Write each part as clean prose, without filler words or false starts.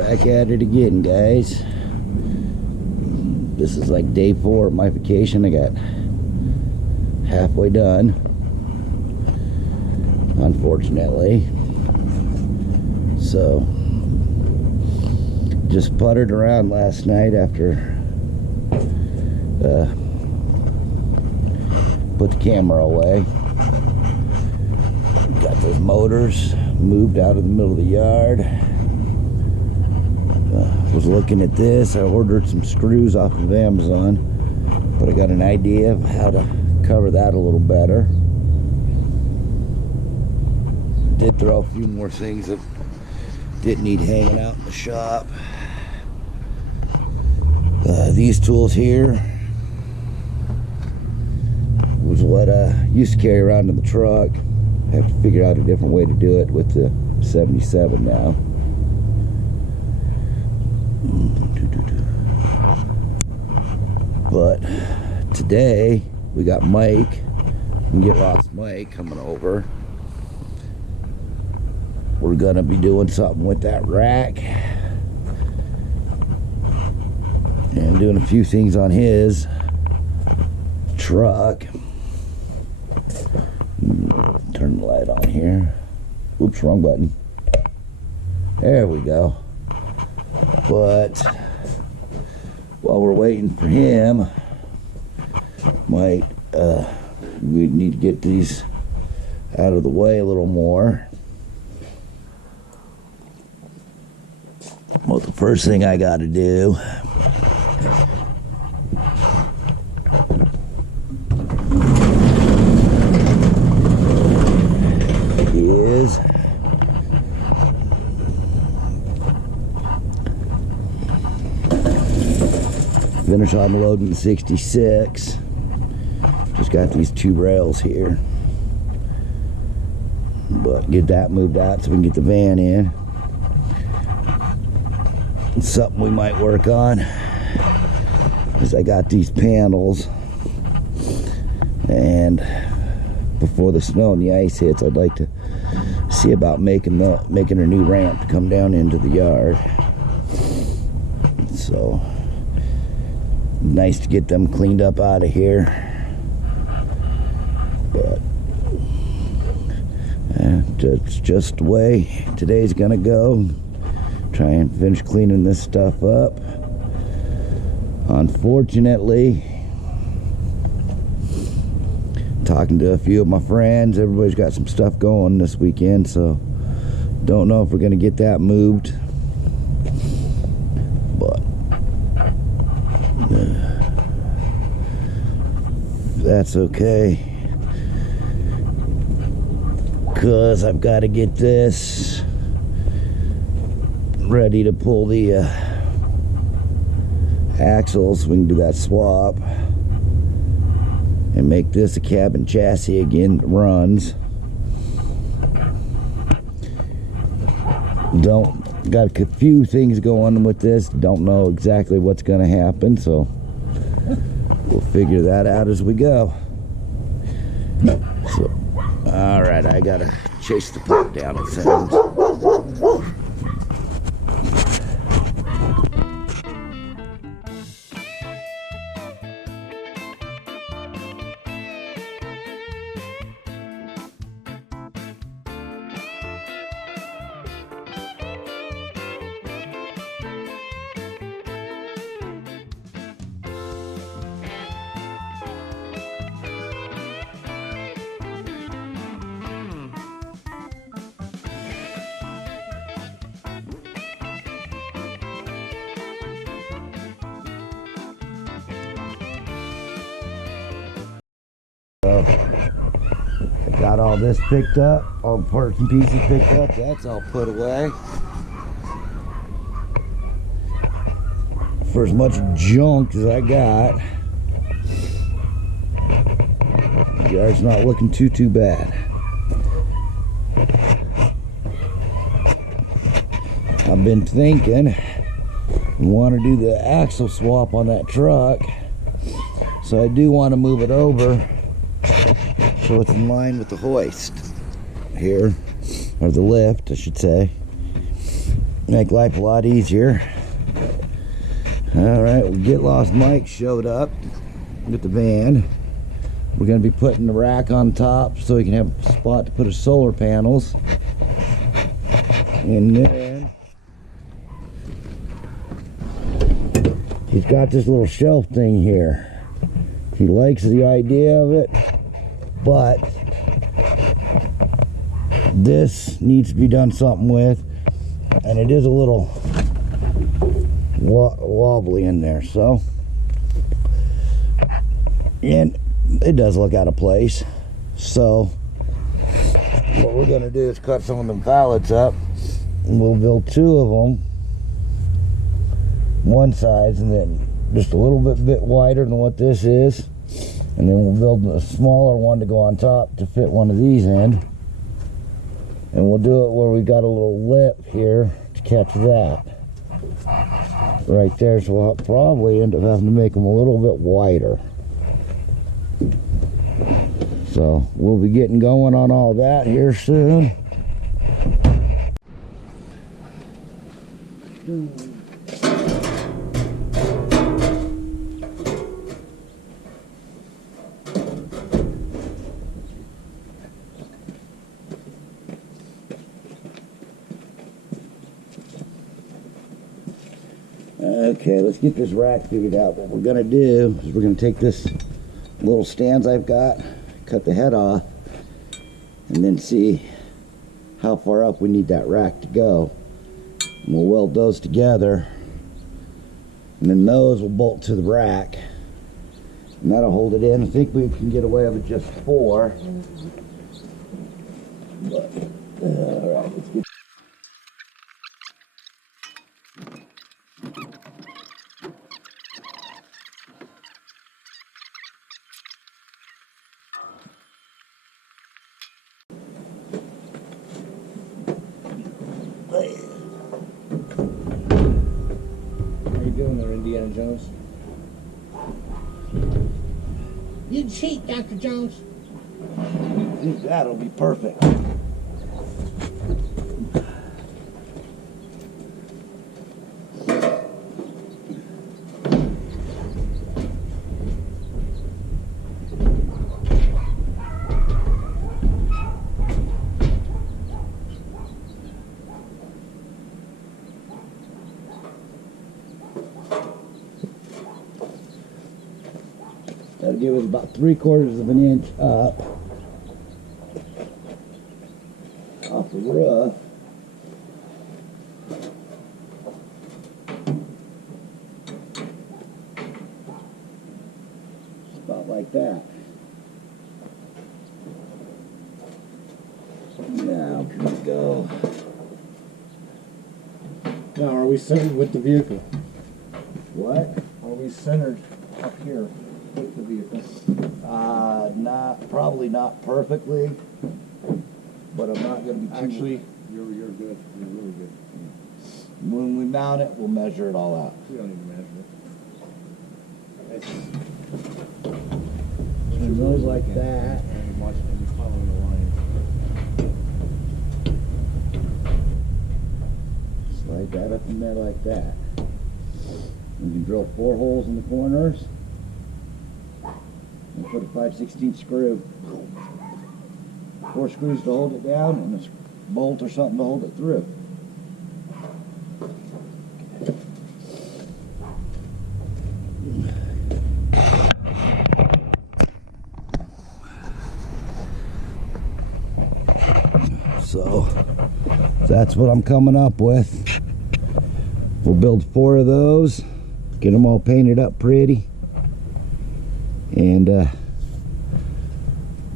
Back at it again, guys. This is like day 4 of my vacation. I got halfway done, unfortunately. So just puttered around last night after put the camera away. Got those motors moved out of the middle of the yard. Was looking at this. I ordered some screws off of Amazon, but I got an idea of how to cover that a little better. Did throw a few more things that didn't need hanging out in the shop. These tools here was what I used to carry around in the truck. I have to figure out a different way to do it with the 77 now. But today we got Mike, we get lost Mike coming over. We're gonna be doing something with that rack and doing a few things on his truck. Turn the light on here. Oops, wrong button. There we go. But while we're waiting for him, we need to get these out of the way a little more. Well, the first thing I got to do is finish unloading the 66. Just got these 2 rails here, but get that moved out so we can get the van in. It's something we might work on is I got these panels, and before the snow and the ice hits, I'd like to see about making a new ramp to come down into the yard. So nice to get them cleaned up out of here, but that's just the way today's gonna go. Try and finish cleaning this stuff up. Unfortunately, talking to a few of my friends, everybody's got some stuff going this weekend, so don't know if we're gonna get that moved, but that's okay, because I've got to get this ready to pull the axles so we can do that swap and make this a cabin chassis again that runs. Got a few things going with this, don't know exactly what's going to happen, so we'll figure that out as we go. So, all right, I gotta chase the pup down, it sounds. So I got all this picked up, all the parts and pieces picked up, that's all put away. For as much junk as I got, the yard's not looking too bad. I've been thinking I want to do the axle swap on that truck, so I do want to move it over so it's in line with the hoist here, or the lift I should say, Make life a lot easier. Alright, well, Get Lost Mike showed up with the van. We're going to be putting the rack on top so he can have a spot to put his solar panels. And then he's got this little shelf thing here. He likes the idea of it, but this needs to be done something with, and it is a little wobbly in there, so, and it does look out of place. So what we're going to do is cut some of them pallets up, and we'll build 2 of them one size, and then just a little bit wider than what this is, and then we'll build a smaller one to go on top to fit one of these in, and we'll do it where we got a little lip here to catch that right there. So we'll probably end up having to make them a little bit wider. So we'll be getting going on all that here soon. Okay, let's get this rack figured out. What we're gonna do is we're gonna take this little stands I've got, cut the head off, and then see how far up we need that rack to go. And we'll weld those together, and then those will bolt to the rack, and that'll hold it in. I think we can get away with just 4. But, all right, let's get. How you doing there, Indiana Jones? You cheat, Dr. Jones. I think that'll be perfect. That'll give us about 3/4 of an inch up off the roof. Just about like that. Now can we go? Now, are we centered with the vehicle? What? Are we centered up here with the vehicle? Probably not perfectly, but I'm not going to be too. Actually, you're good. You're really good. When we mount it, we'll measure it all out. We don't need to measure it. It goes like that. And you're following the line. Slide that up in there like that. We can drill 4 holes in the corners and put a 5/16 screw. 4 screws to hold it down and a bolt or something to hold it through. So that's what I'm coming up with. We'll build 4 of those, get them all painted up pretty, and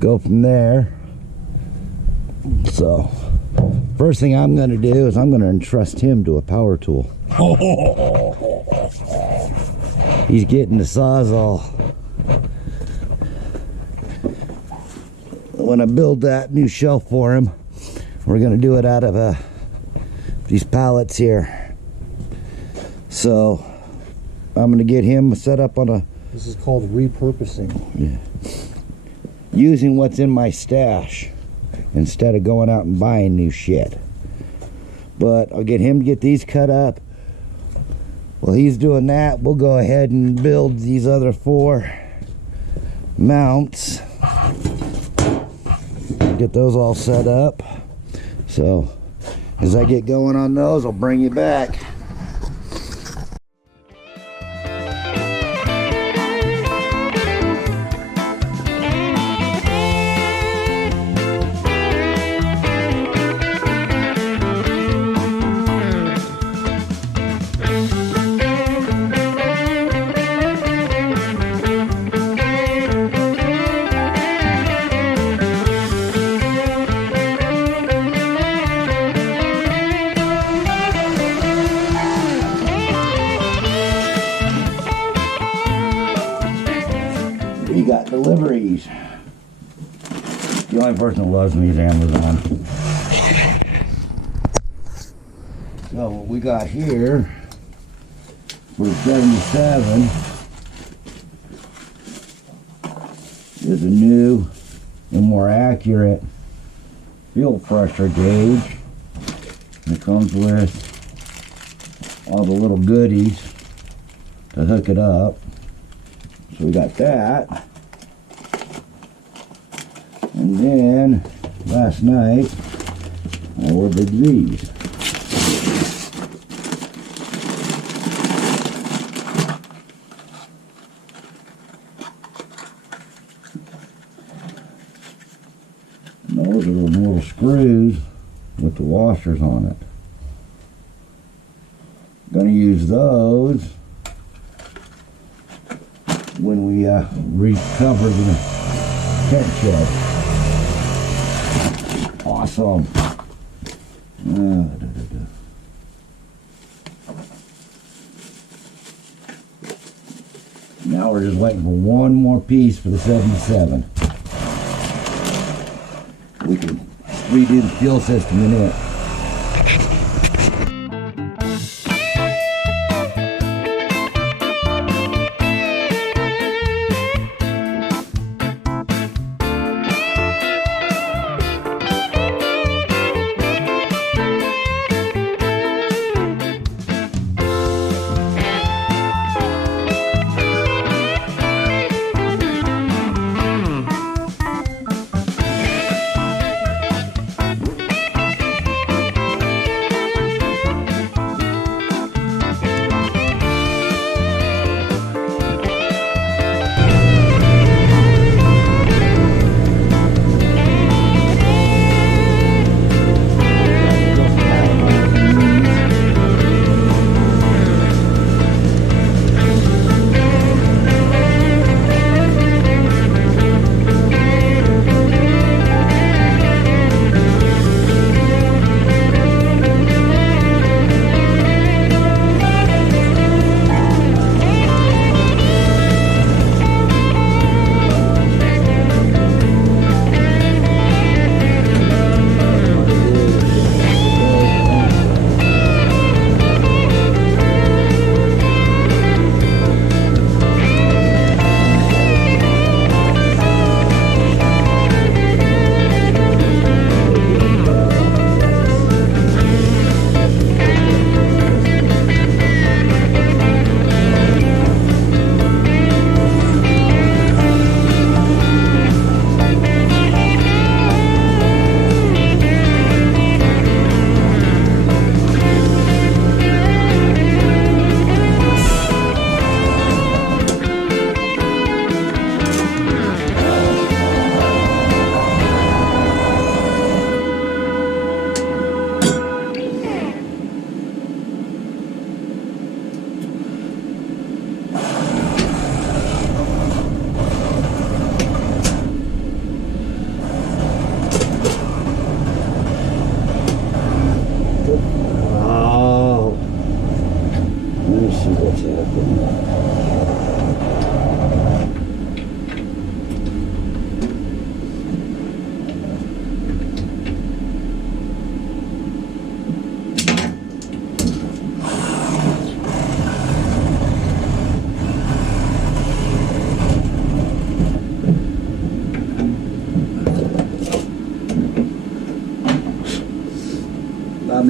go from there. So first thing I'm going to do is I'm going to entrust him to a power tool. He's getting the Sawzall. When I build that new shelf for him, we're going to do it out of these pallets here. So I'm going to get him set up on a... This is called repurposing. Yeah, using what's in my stash instead of going out and buying new shit. But I'll get him to get these cut up. While he's doing that, we'll go ahead and build these other 4 mounts. Get those all set up. So as I get going on those, I'll bring you back. We got deliveries. The only person that loves me is Amazon. So what we got here for 77 is a new and more accurate fuel pressure gauge. And it comes with all the little goodies to hook it up. So we got that. And then last night I ordered these. And those are the little screws with the washers on it. Gonna use those when we recover the tent shed. Awesome. Now we're just waiting for one more piece for the 77. We can redo the fuel system in it.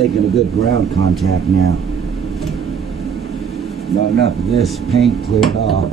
making a good ground contact now. Not enough of this paint cleared off.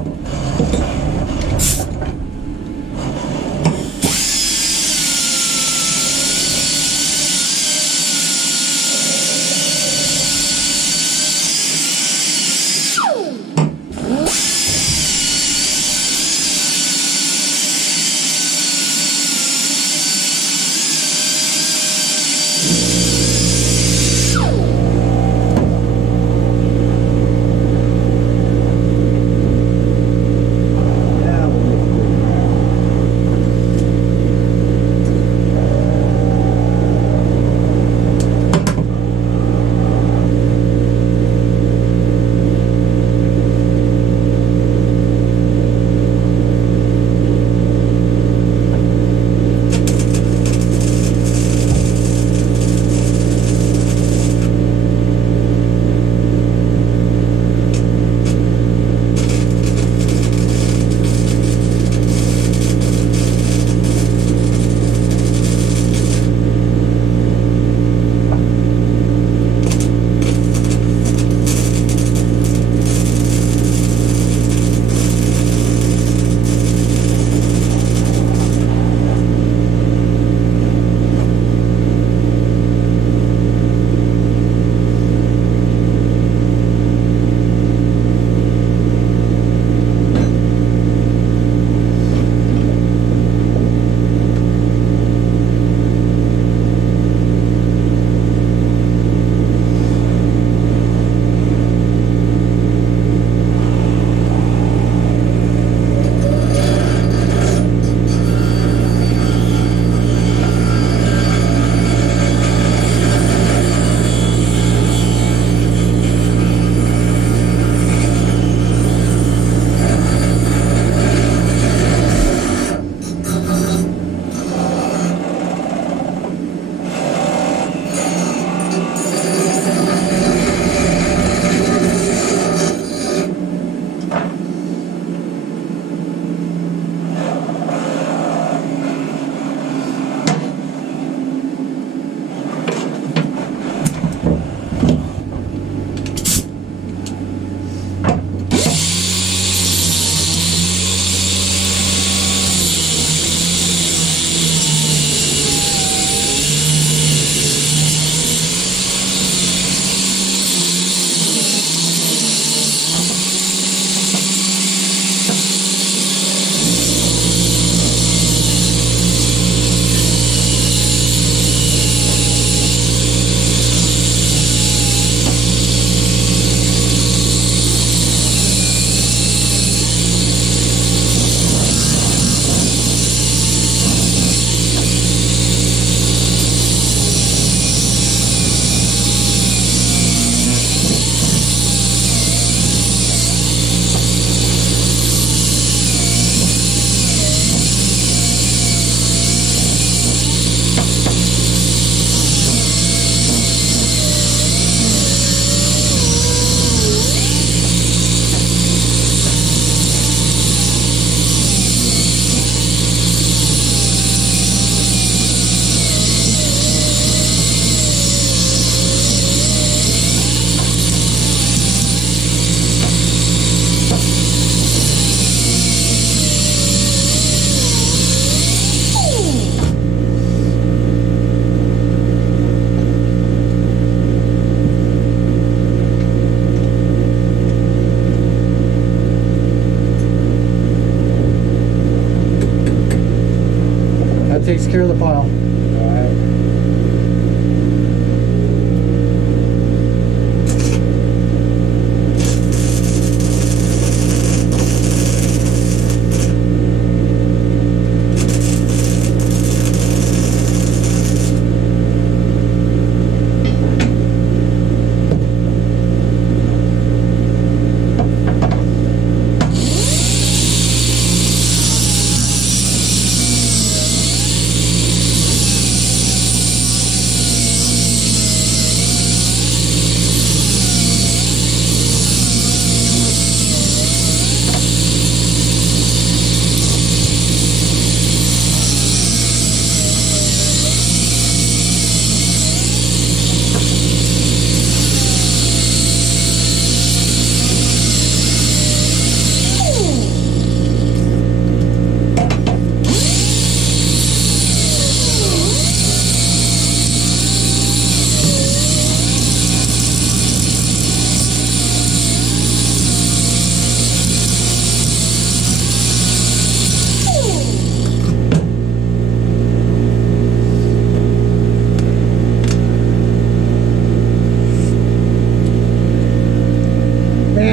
takes care of the pile.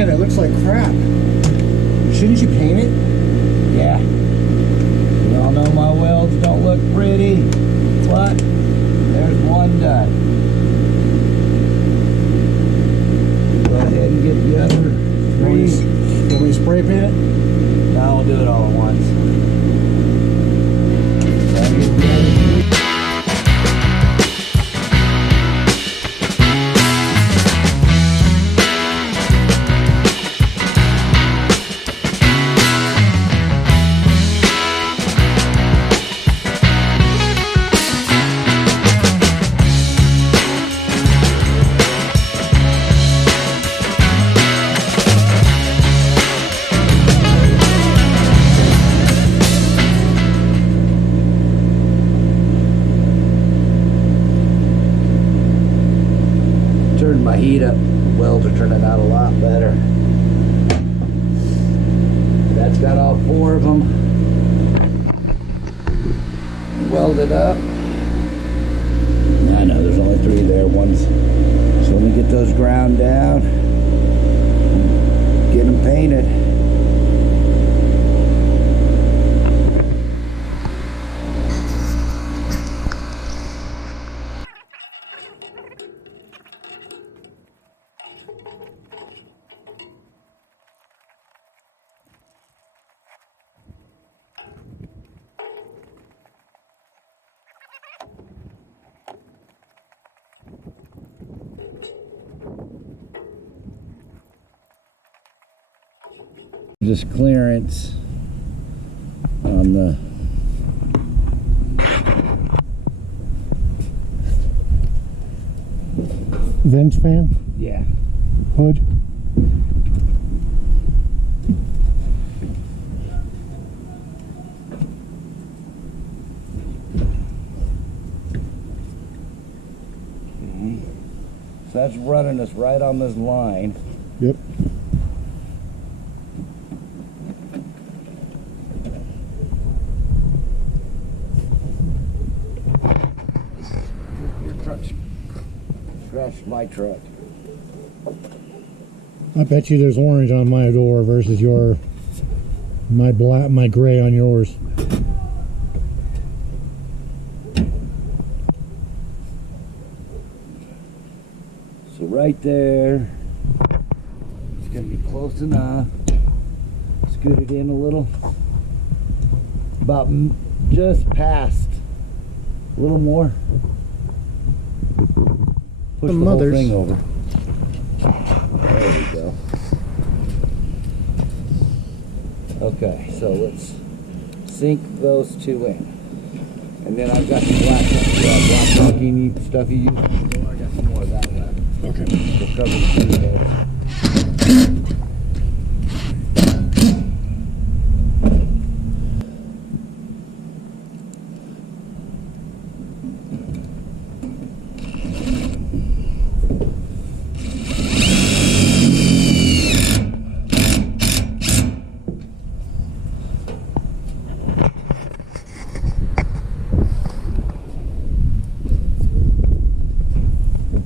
bad. It looks like crap. Shouldn't you paint it? Yeah. You all know my welds don't look pretty, but there's one done. Go ahead and get the other three. Will we spray paint it? Now we'll do it all at once. Turned my heat up. Welds are turning out a lot better. That's got all 4 of them welded up. I know there's only 3 there. One's so let me get those ground down, get them painted. Just clearance on the Vent fan? yeah. Hood? So that's running us right on this line. Yep. Your truck's scratched my truck. I bet you there's orange on my door versus my gray on yours. So right there, it's gonna be close enough. Scoot it in a little, about just past, a little more. Push the whole thing over. There we go. Okay, so let's sink those 2 in. And then I've got the black talking stuff you use. I got some more of that left. Okay. We'll cover the 2 there.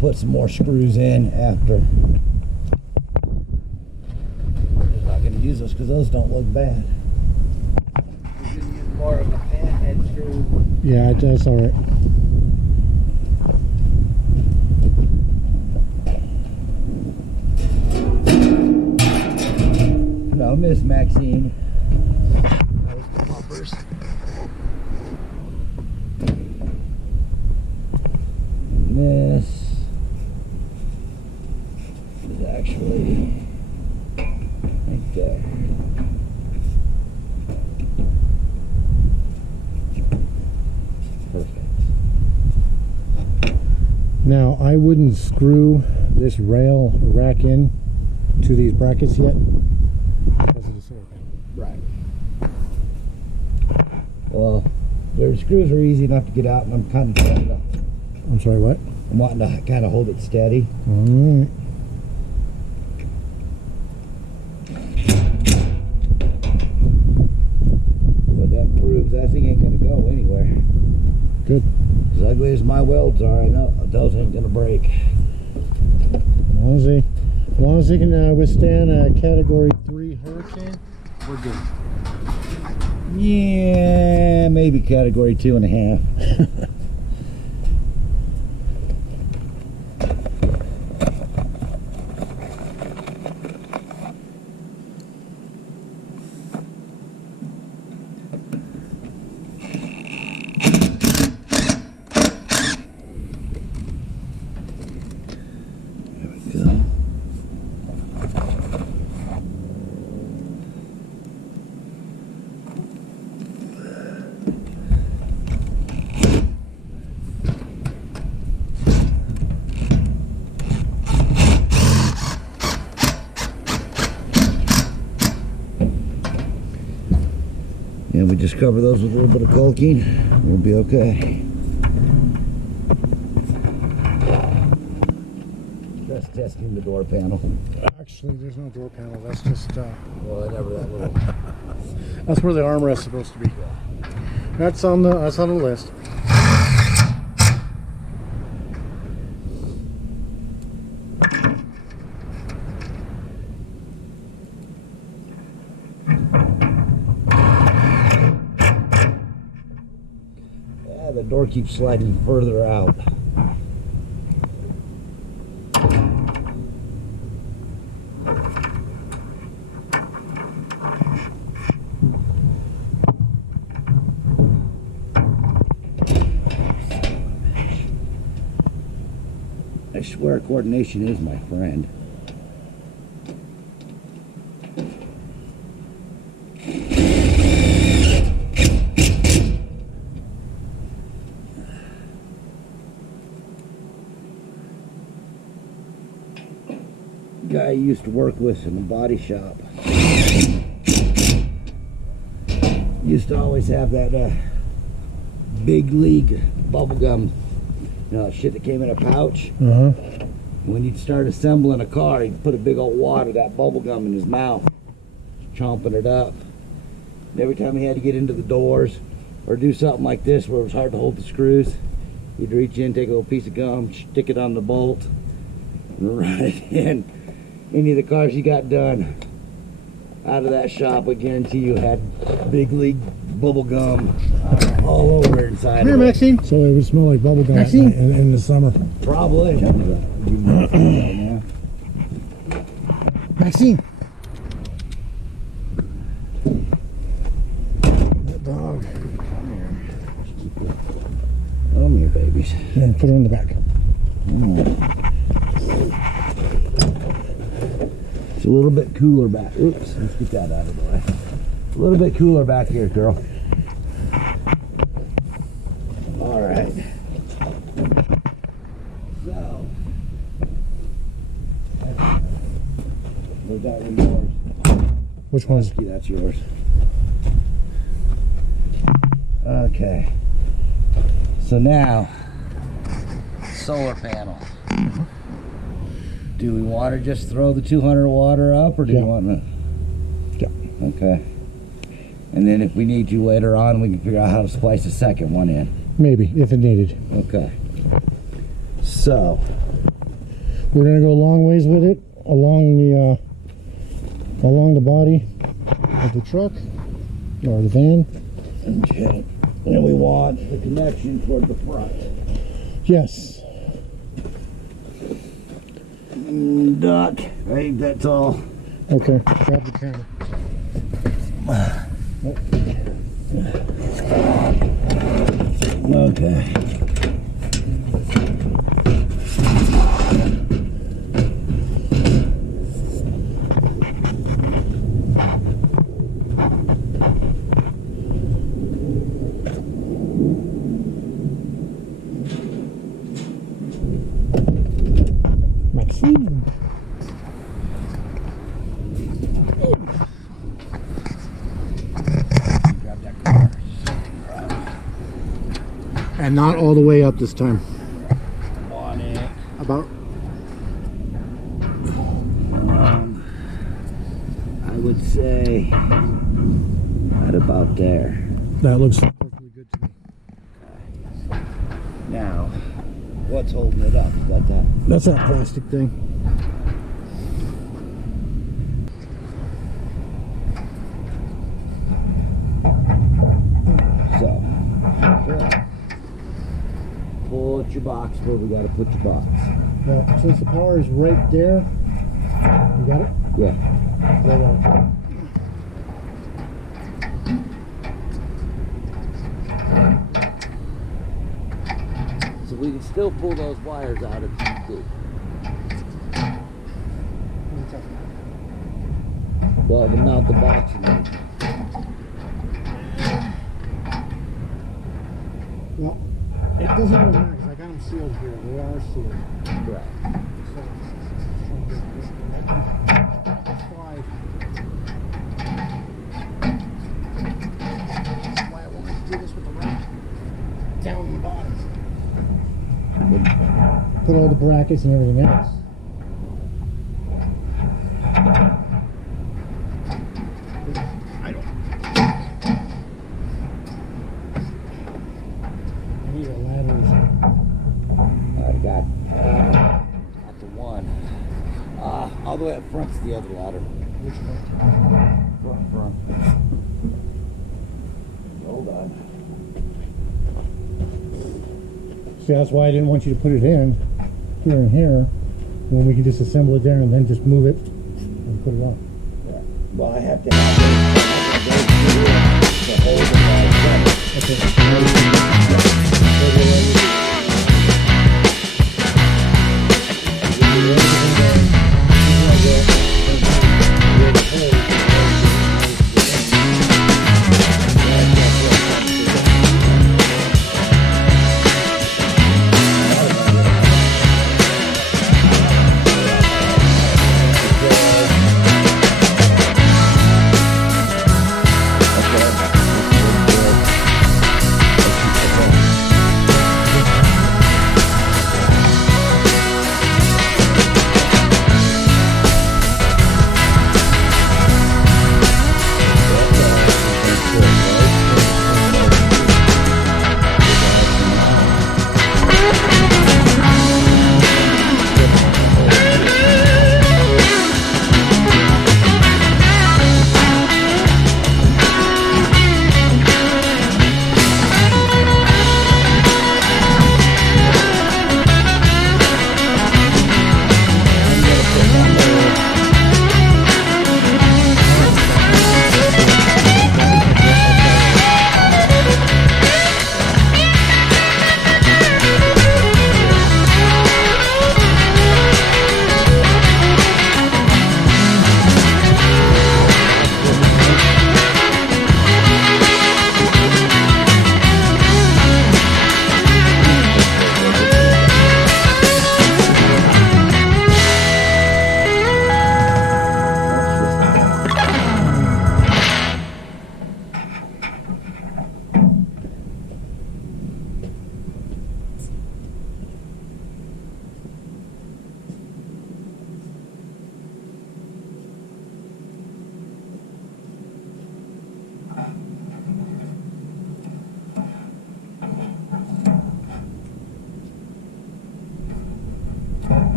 Put some more screws in after. I'm not going to use those because those don't look bad. We're going to use more of a pan head screw. Yeah, that's all right. No, Miss Maxine. Those poppers. This is actually right there. Perfect. Now, I wouldn't screw this rail rack in to these brackets yet because of the silicone. Right. Well, their screws are easy enough to get out, and I'm kind of trying to, I'm sorry, what? I'm wanting to kind of hold it steady. All right. But that proves that thing ain't going to go anywhere. Good. As ugly as my welds are, I know those ain't going to break. I'll see. As long as it can withstand a Category 3 hurricane, we're good. Yeah, maybe Category 2.5. And we just cover those with a little bit of caulking. We'll be okay. Just testing the door panel. Actually, there's no door panel. That's just Well, whatever that little. that's where the armrest is supposed to be. That's on the list. Yeah, the door keeps sliding further out. I swear coordination is my friend. Guy I used to work with in a body shop used to always have that big league bubble gum. You know, shit that came in a pouch. When he'd start assembling a car, he'd put a big old wad of that bubble gum in his mouth, chomping it up. And every time he had to get into the doors or do something like this where it was hard to hold the screws, he'd reach in, take a little piece of gum, stick it on the bolt, and run it in. Any of the cars he got done out of that shop, I guarantee you, had big league bubble gum all over inside. Here, Maxine. So it would smell like bubble gum in the summer. Probably. Maxine. That dog. Come here, babies. And put her in the back. It's a little bit cooler back. Oops, let's get that out of the way. A little bit cooler back here, girl. All right. So, was that one yours? Which one's? Yeah, that's yours. Okay. So now, solar panel. Do we want to just throw the 200 water up, or do you want to? Yeah. Okay. And then if we need to later on, we can figure out how to splice a second one in. Maybe, if it needed. Okay. So, we're gonna go a long ways with it along the body of the truck or the van. okay. And we want the connection toward the front. Yes. Duck. I think that's all. Okay. Grab the camera. Okay. Maxine. Grab that car. And not all the way up this time. On it. About. I would say at about there. That looks perfectly good to me. Now, what's holding it up? Is that? That's that plastic thing. your box where we got to put your box. Well, since the power is right there, you got it? Yeah. There we go. So we can still pull those wires out if you do. Well, to mount the box and everything. Well, it doesn't really matter because I got them sealed here. They are sealed. Correct. So, that's why I wanted to do this with the rack down the bottom. Put all the brackets and everything else. All the way up front's the other ladder. Which one? Front. Hold on. See, that's why I didn't want you to put it in here and here when we can just assemble it there and then just move it and put it on. Yeah. Well, I have to have it to hold it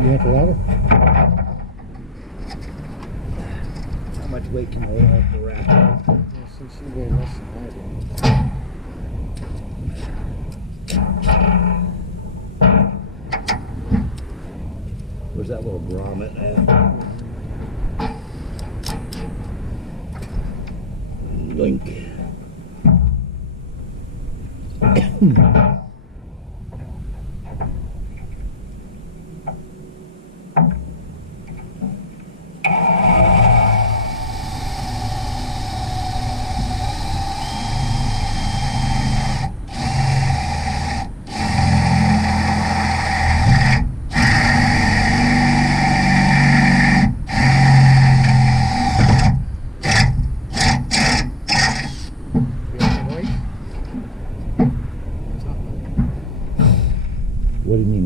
You want the ladder? How much weight can we have the rack? Yeah, since you weigh less than I do. Where's that little grommet at? Link.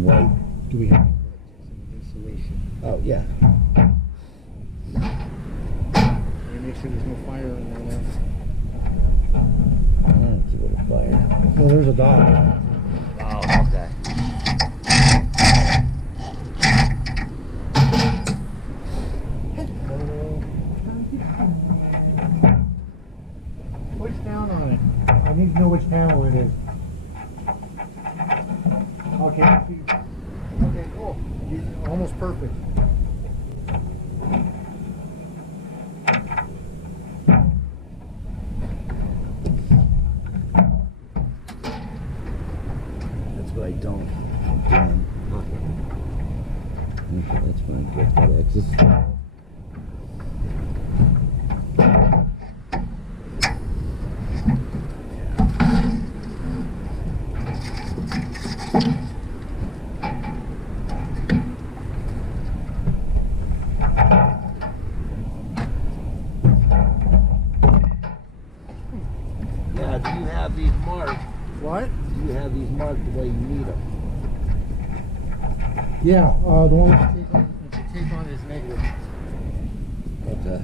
and white. Do we have insulation? Oh, yeah. Make sure there's no fire in there. That's a little fire. Well, there's a dog. Oh, okay. Push down on it. I need to know which panel it is. Okay. Okay, cool. Almost perfect. That's what I don't. Okay, that's fine. Get that excess. Yeah, do you have these marked? What? Do you have these marked the way you need them? Yeah, the one with the tape on is negative. Okay.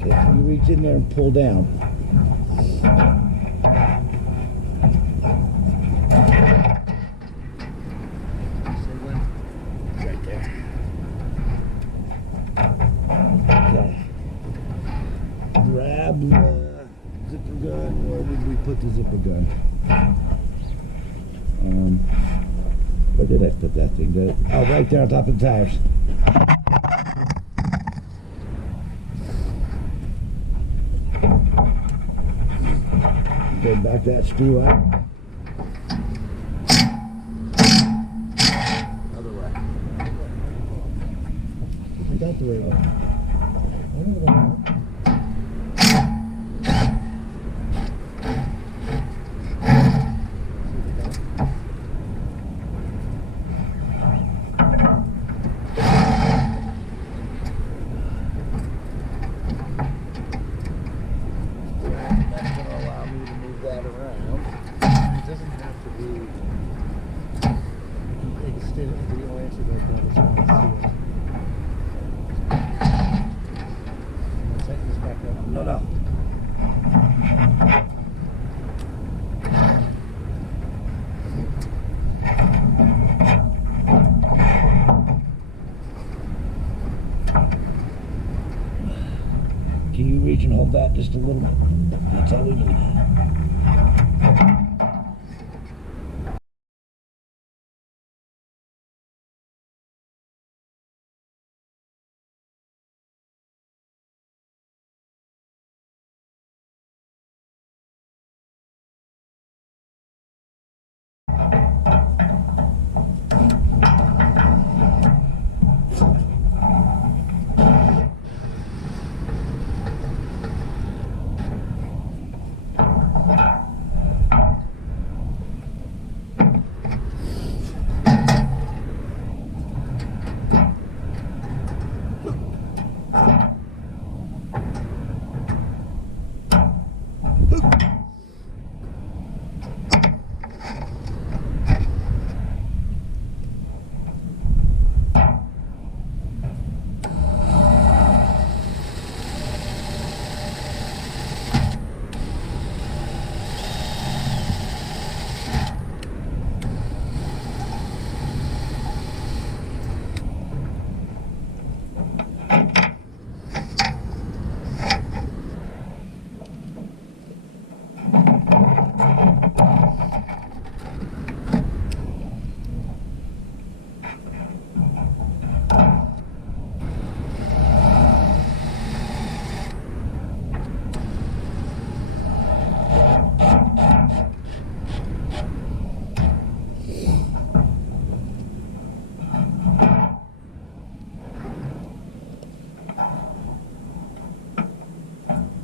Okay, can you reach in there and pull down? Right there. Okay. Grab the zipper gun. Where did we put the zipper gun? Where did I put that thing? Oh, right there on top of the tires. Okay, back that screw up. Other way. I got the right one. I don't know what I'm doing. That's going to allow me to move that around. It doesn't have to be. It can stay oriented like that. It's fine. Tighten this back up. No, no. Can you reach and hold that just a little bit? That's all we need.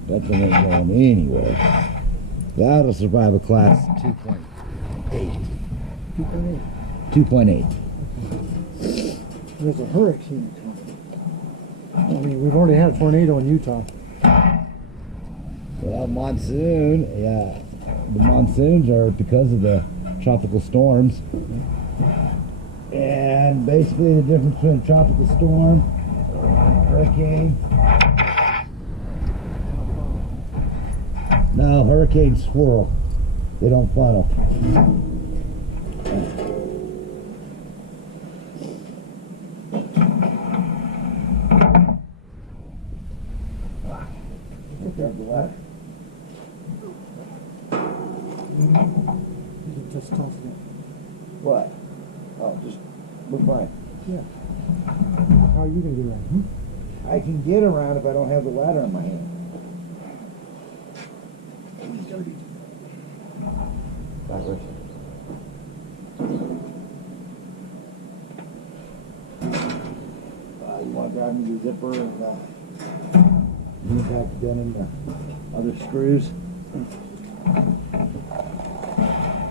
That thing ain't going anywhere. That'll survive a class 2.8. 2.8. 2.8. There's a hurricane coming. I mean, we've already had a tornado in Utah. Well, monsoon, yeah. The monsoons are because of the tropical storms. And basically the difference between a tropical storm and a hurricane. No, hurricanes swirl. They don't funnel. Just toss it. What? Oh, just we're fine. Yeah. How are you gonna do that? I can get around if I don't have the ladder in my hand. Backwards. You want to grab me the zipper and move back down in the other screws,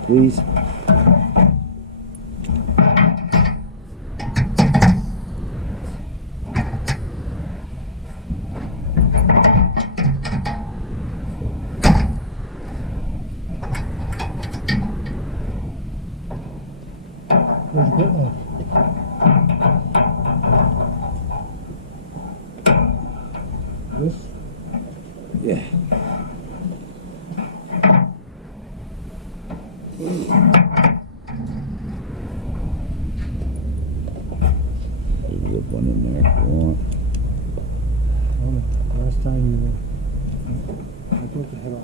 please. Where's the grip knife? This? Yeah. Zip one in there if you want. Last time you I broke the head off.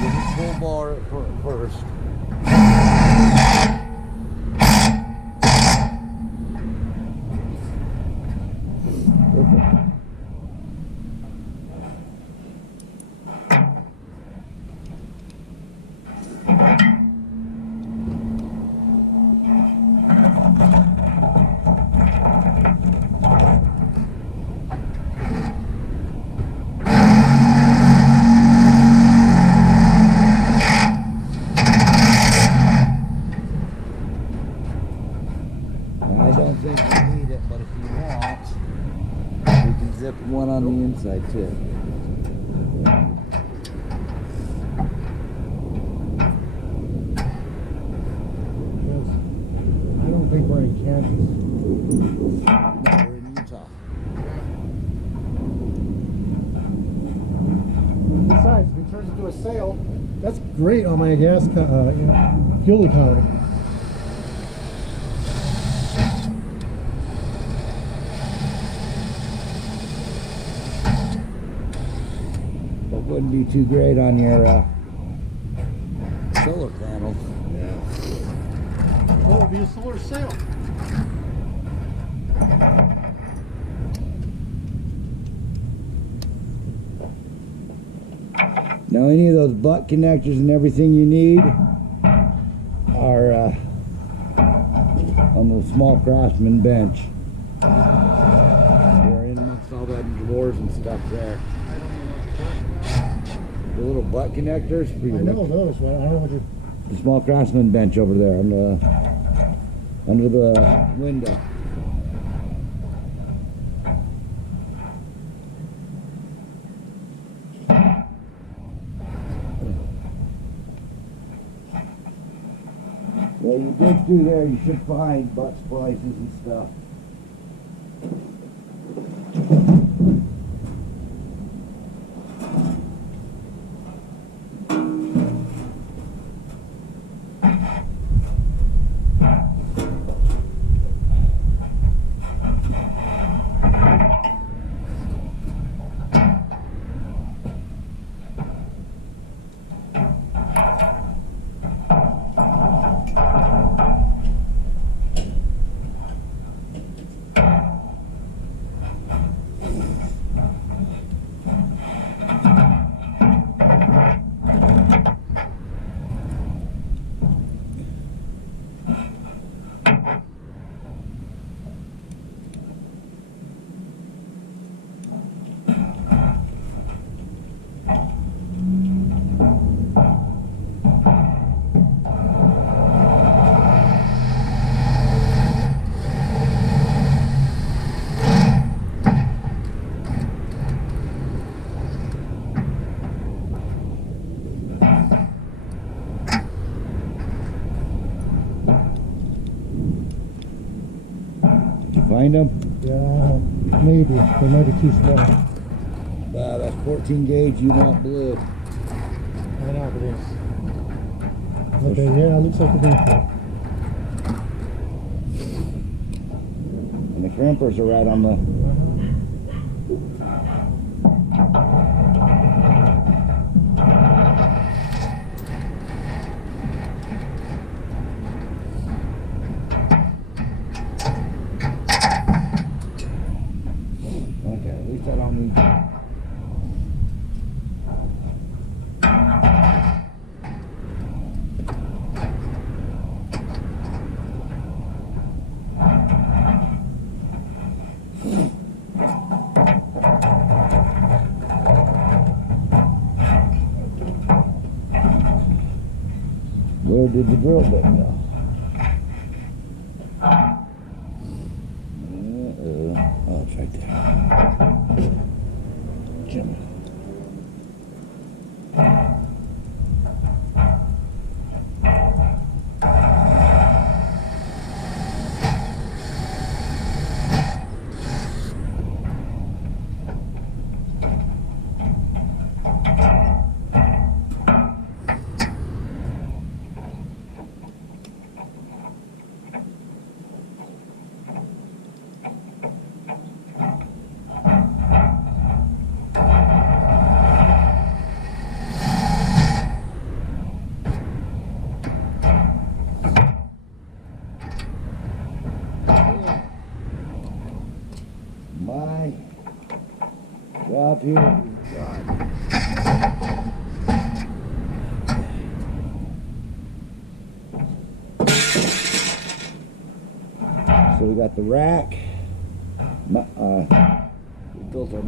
Give it full bar first. Perfect. I don't think we need it, but if you want, we can zip one on the inside too. Because I don't think we're in Kansas. No, we're in Utah. Besides, if it turns into a sail, that's great on my gas, fuel economy. But wouldn't be too great on your solar panels. Oh, it'll be a solar sail. Now any of those butt connectors and everything you need are on the small Craftsman bench. They're in amongst all that drawers and stuff there. The little butt connectors for your I know those, but I don't know what you're... the small Craftsman bench over there on the under the window. Well, you dig through there, you should find butt splices and stuff. find them? Yeah, maybe. They might be too small. That's 14 gauge, you want blue. I know it is. Okay, yeah, it looks like they're gonna fit. And the crimpers are right on the... Okay, at least I don't need... Where did the drill bit go? Oh, it's right there. Jimmy. My job here is done. So we got the rack. We built our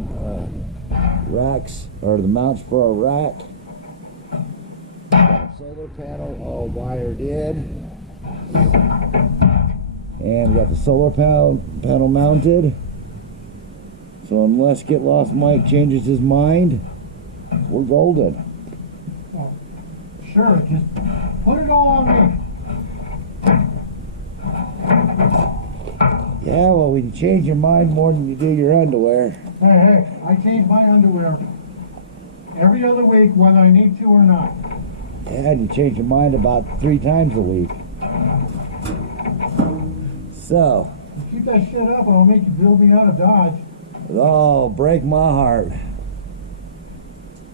racks, or the mounts for our rack. Got a solar panel all wired in. And we got the solar panel mounted. So unless Get Lost Mike changes his mind, we're golden. Oh, sure, just put it all on me. Yeah, well, we can change your mind more than you do your underwear. Hey, I change my underwear every other week whether I need to or not. Yeah, and you change your mind about 3 times a week. So, You keep that shit up and I'll make you build me out of Dodge. oh, break my heart.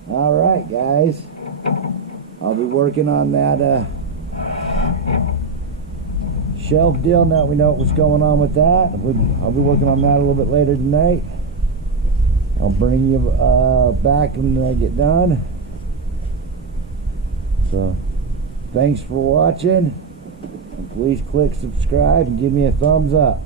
All right, guys. I'll be working on that shelf deal now that we know what's going on with that. I'll be working on that a little bit later tonight. I'll bring you back when I get done. So, thanks for watching. And please click subscribe and give me a thumbs up.